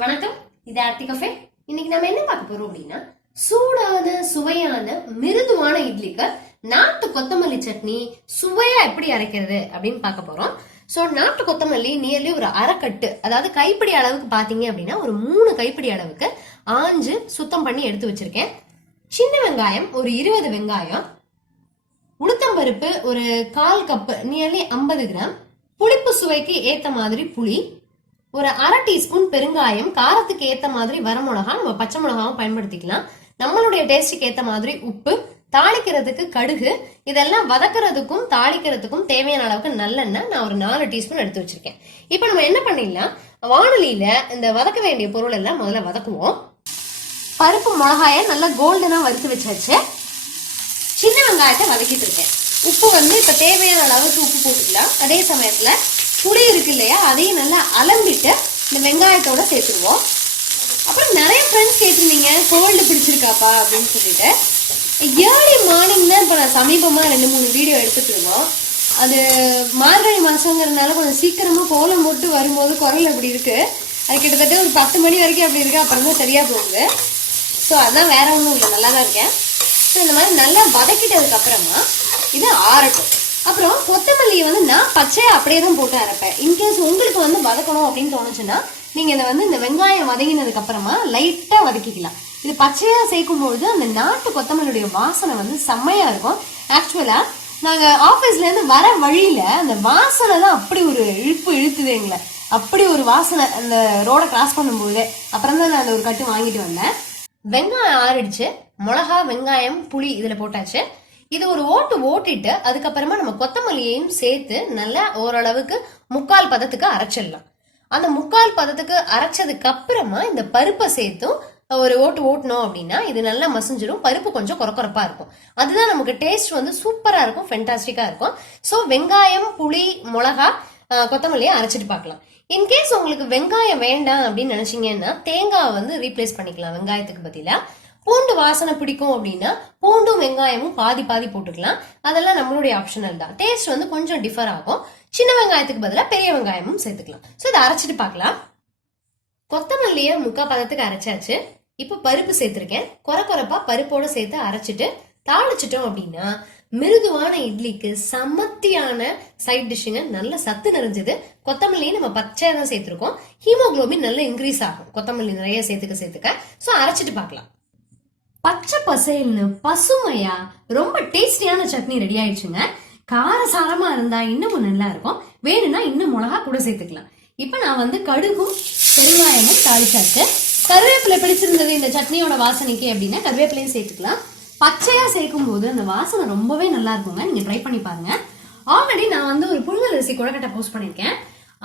வணக்கம், இது ஆர்த்தி கஃபே. இன்னைக்கு நம்ம என்ன பார்க்க போறோம் அப்படின்னா, சூடான சுவையான மிருதுவான இட்லிக்கு நாட்டு கொத்தமல்லி சட்னி சுவையா எப்படி அரைக்கிறது அப்படின்னு பார்க்க போறோம். ஸோ நாட்டு கொத்தமல்லி நியர்லி ஒரு அரைக்கட்டு, அதாவது கைப்பிடி அளவுக்கு பாத்தீங்க அப்படின்னா ஒரு 3 கைப்பிடி அளவுக்கு ஆஞ்சு சுத்தம் பண்ணி எடுத்து வச்சிருக்கேன். சின்ன வெங்காயம் ஒரு 20 வெங்காயம், உளுத்தம்பருப்பு ஒரு 1/4 கப்பு நியர்லி 50 கிராம், புளிப்பு சுவைக்கு ஏத்த மாதிரி புளி, ஒரு 1/2 டீஸ்பூன் பெருங்காயம், காரத்துக்கு ஏத்த மாதிரி வரமிளகா, நம்ம பச்சை மிளகாவும் பயன்படுத்திக்கலாம், நம்மளுடைய டேஸ்டுக்கு ஏத்த மாதிரி உப்பு, தாளிக்கிறதுக்கு கடுகு, இதெல்லாம் வதக்குறதுக்கும் தாளிக்கிறதுக்கும் தேவையான அளவுக்கு நல்லெண்ணெய் நான் ஒரு 4 டீஸ்பூன் எடுத்து வச்சிருக்கேன். இப்ப நம்ம என்ன பண்ணிடலாம், வானொலியில இந்த வதக்க வேண்டிய பொருள் எல்லாம் முதல்ல வதக்குவோம். பருப்பு மிளகாய நல்லா கோல்டனா வறுத்து வச்சாச்சு. சின்ன வெங்காயத்தை வதக்கிட்டு இருக்கேன். உப்பு இப்ப தேவையான அளவுக்கு உப்பு போட்டுக்கலாம். அதே சமயத்துல புளி இருக்கு இல்லையா, அதையும் நல்லா அலம்பிட்டு இந்த வெங்காயத்தோட சேர்த்துருவோம். அப்புறம் நிறைய ஃப்ரெண்ட்ஸ் கேட்டிருந்தீங்க கோல்டு பிடிச்சிருக்காப்பா அப்படின்னு சொல்லிட்டு. ஏர்லி மார்னிங் தான் இப்போ நான் சமீபமா 2-3 வீடியோ எடுத்துட்டு இருந்தோம். அது மார்கழி மாசங்கிறதுனால கொஞ்சம் சீக்கிரமா கோலம் போட்டு வரும்போது குரல் அப்படி இருக்கு. அது கிட்டத்தட்ட ஒரு 10 மணி வரைக்கும் அப்படி இருக்கு, அப்புறம் தான் சரியா போகுது. ஸோ அதான் வேற ஒன்றும் இல்லை, நல்லா தான் இருக்கேன். ஸோ இந்த மாதிரி நல்லா வதக்கிட்டதுக்கு அப்புறமா இது ஆறட்டும். அப்புறம் கொத்தமல்லியை நான் பச்சையா அப்படியே தான் போட்டு அரைப்பேன். இன்கேஸ் உங்களுக்கு வதக்கணும் அப்படின்னு தோணுச்சுன்னா நீங்க இதை இந்த வெங்காயம் வதங்கினதுக்கு அப்புறமா லைட்டா வதக்கிக்கலாம். இது பச்சையா சேர்க்கும் பொழுது அந்த நாட்டு கொத்தமல்லியுடைய வாசனை செம்மையா இருக்கும். ஆக்சுவலா நாங்க ஆபீஸ்ல இருந்து வர வழியில அந்த வாசனை தான் அப்படி ஒரு இழுத்துது எங்களை, அப்படி ஒரு வாசனை அந்த ரோட கிராஸ் பண்ணும்போது. அப்புறம் தான் நான் அந்த ஒரு கட்டு வாங்கிட்டு வந்தேன். வெங்காயம் ஆறிடுச்சு, மிளகா வெங்காயம் புளி இதுல போட்டாச்சு. இது ஒரு ஓட்டிட்டு அதுக்கப்புறமா நம்ம கொத்தமல்லியையும் சேர்த்து நல்லா ஓரளவுக்கு 1/4 பதத்துக்கு அரைச்சிடலாம். அந்த 1/4 பதத்துக்கு அரைச்சதுக்கு அப்புறமா இந்த பருப்பை சேர்த்தும் ஒரு ஓட்டணும் அப்படின்னா இது நல்லா மசிஞ்சிடும். பருப்பு கொஞ்சம் கொரக்கொரப்பா இருக்கும். அதுதான் நமக்கு டேஸ்ட் சூப்பரா இருக்கும், ஃபென்டாஸ்டிக்கா இருக்கும். ஸோ வெங்காயம் புளி மிளகா கொத்தமல்லியை அரைச்சிட்டு பார்க்கலாம். இன்கேஸ் உங்களுக்கு வெங்காயம் வேண்டாம் அப்படின்னு நினைச்சீங்கன்னா தேங்காய் ரீப்ளேஸ் பண்ணிக்கலாம். வெங்காயத்துக்கு பதிலா பூண்டு வாசனை பிடிக்கும் அப்படின்னா பூண்டும் வெங்காயமும் பாதி பாதி போட்டுக்கலாம். அதெல்லாம் நம்மளுடைய ஆப்ஷனல் தான். டேஸ்ட் கொஞ்சம் டிஃபர் ஆகும். சின்ன வெங்காயத்துக்கு பதிலாக பெரிய வெங்காயமும் சேர்த்துக்கலாம். ஸோ இதை அரைச்சிட்டு பார்க்கலாம். கொத்தமல்லியை 1/4 பதத்துக்கு அரைச்சாச்சு. இப்ப பருப்பு சேர்த்திருக்கேன். கொரப்பா பருப்போட சேர்த்து அரைச்சிட்டு தாளிச்சிட்டோம் அப்படின்னா மிருதுவான இட்லிக்கு சமத்தியான சைட் டிஷ்ஷுங்க. நல்ல சத்து நிறைஞ்சது. கொத்தமல்லியை நம்ம பச்சையா தான் சேர்த்திருக்கோம். ஹீமோகுளோபின் நல்லா இன்க்ரீஸ் ஆகும் கொத்தமல்லி நிறைய சேர்த்துக்க. ஸோ அரைச்சிட்டு பார்க்கலாம். பச்சை பசேல்னு பசுமையா ரொம்ப டேஸ்டியான சட்னி ரெடி ஆயிடுச்சுங்க. காரசாரமா இருந்தா இன்னமும் நல்லா இருக்கும். வேணும்னா இன்னும் மிளகா கூட சேர்த்துக்கலாம். இப்ப நான் கடுகும் பெருங்காயமும் தாளிச்சாச்சு. கருவேப்பிலை பிடிச்சிருந்தது இந்த சட்னியோட வாசனைக்கு அப்படின்னா கருவேப்பிலையும் சேர்த்துக்கலாம். பச்சையா சேர்க்கும் போது அந்த வாசனை ரொம்பவே நல்லா இருக்குங்க. நீங்க ட்ரை பண்ணி பாருங்க. ஆல்ரெடி நான் ஒரு புழுங்கல் அரிசி கொழக்கட்டை போஸ்ட் பண்ணிருக்கேன்.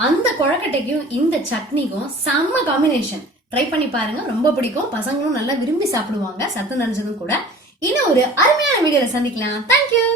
அந்த கொழக்கட்டைக்கும் இந்த சட்னிக்கும் செம்ம காம்பினேஷன். ட்ரை பண்ணி பாருங்க, ரொம்ப பிடிக்கும். பசங்களும் நல்லா விரும்பி சாப்பிடுவாங்க, சத்து நிறைஞ்சதும் கூட. இன்னும் ஒரு அருமையான வீடியோல சந்திக்கலாம். தேங்க்யூ.